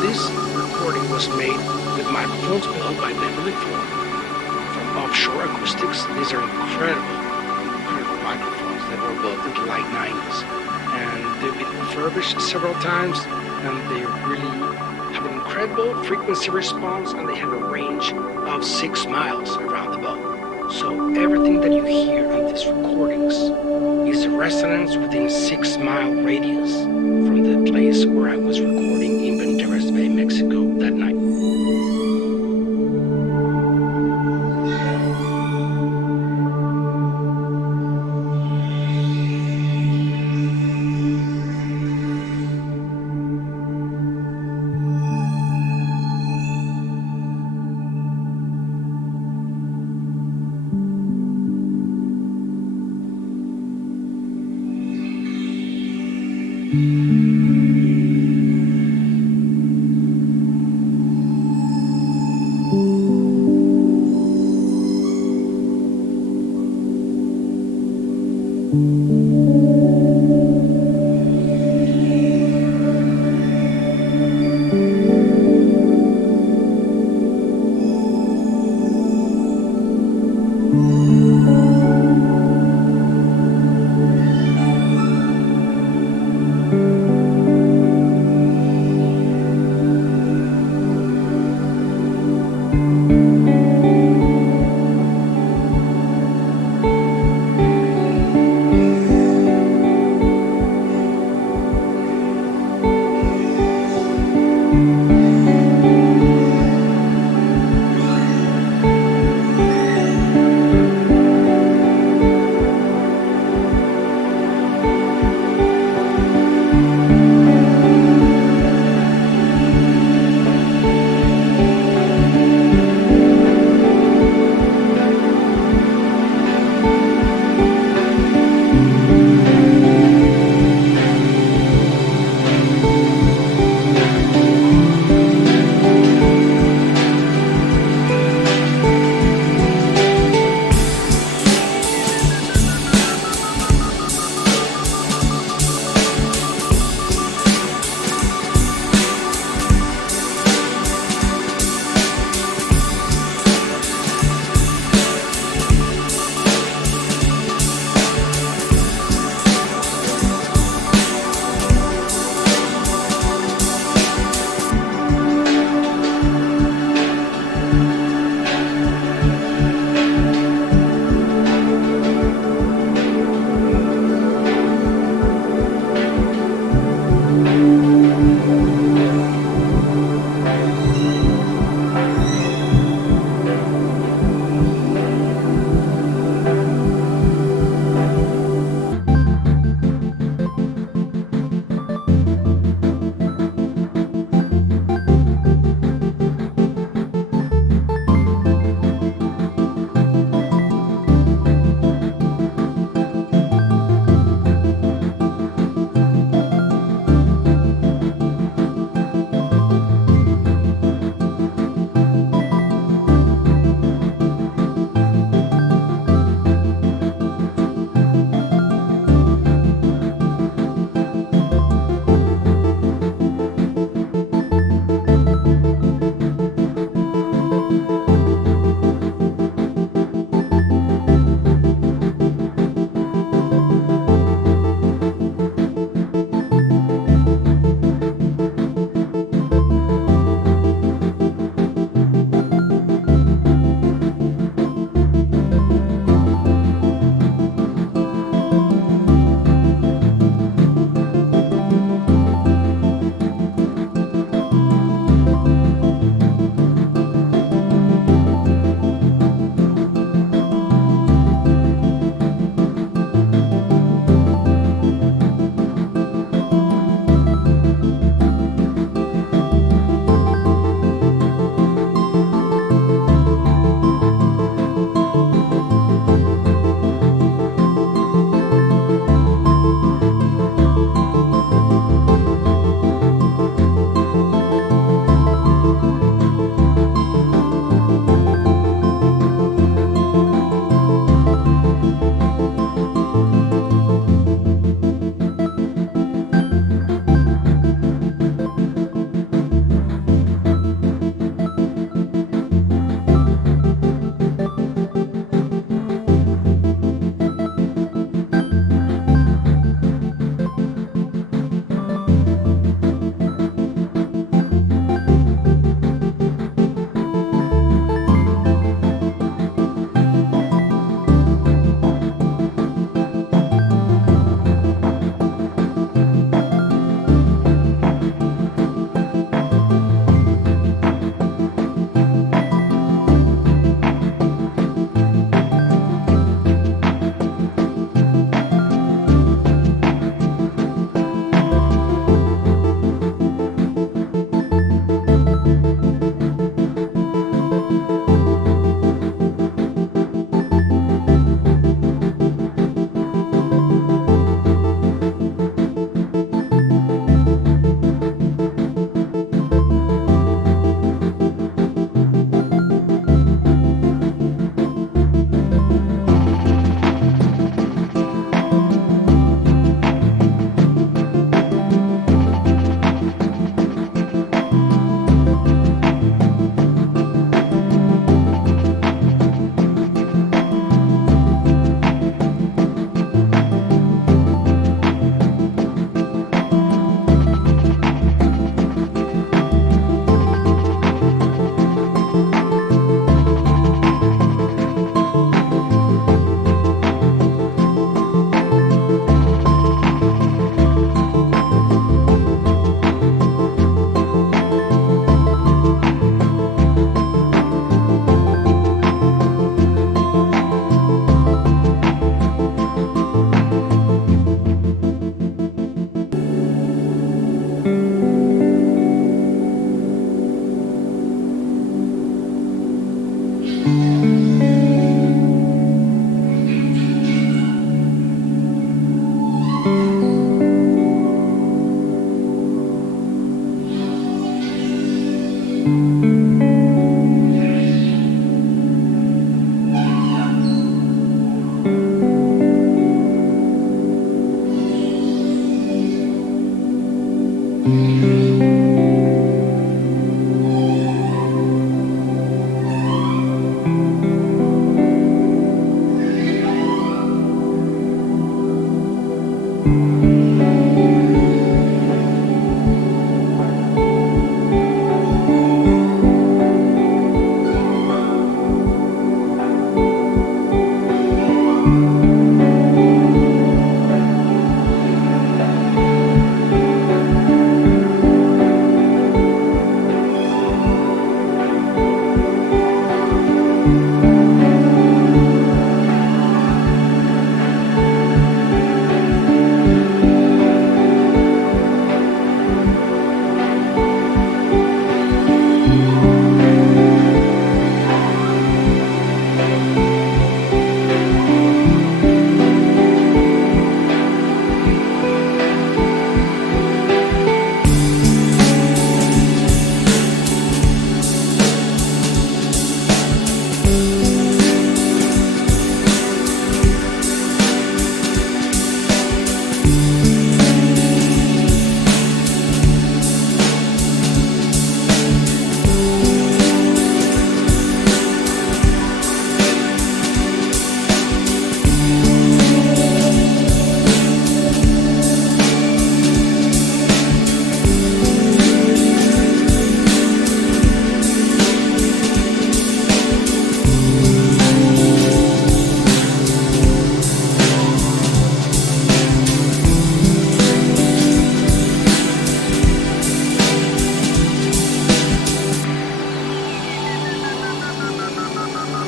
This recording was made with microphones built by Beverly Ford from Offshore Acoustics. These are incredible microphones that were built in the late 90s. And they've been refurbished several times, and they really have an incredible frequency response, and they have a range of 6 miles around the boat. So everything that you hear on these recordings is a resonance within a 6-mile radius from the place where I was recording in Venturas Bay, Mexico that night.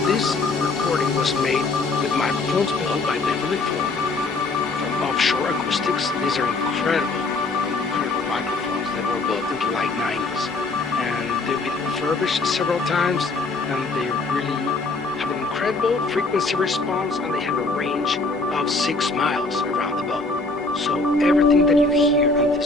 This recording was made with microphones built by Beverly Ford from Offshore Acoustics. These are incredible microphones that were built in the late 90s. And they've been refurbished several times, and they really have an incredible frequency response, and they have a range of 6 miles around the boat. So everything that you hear on this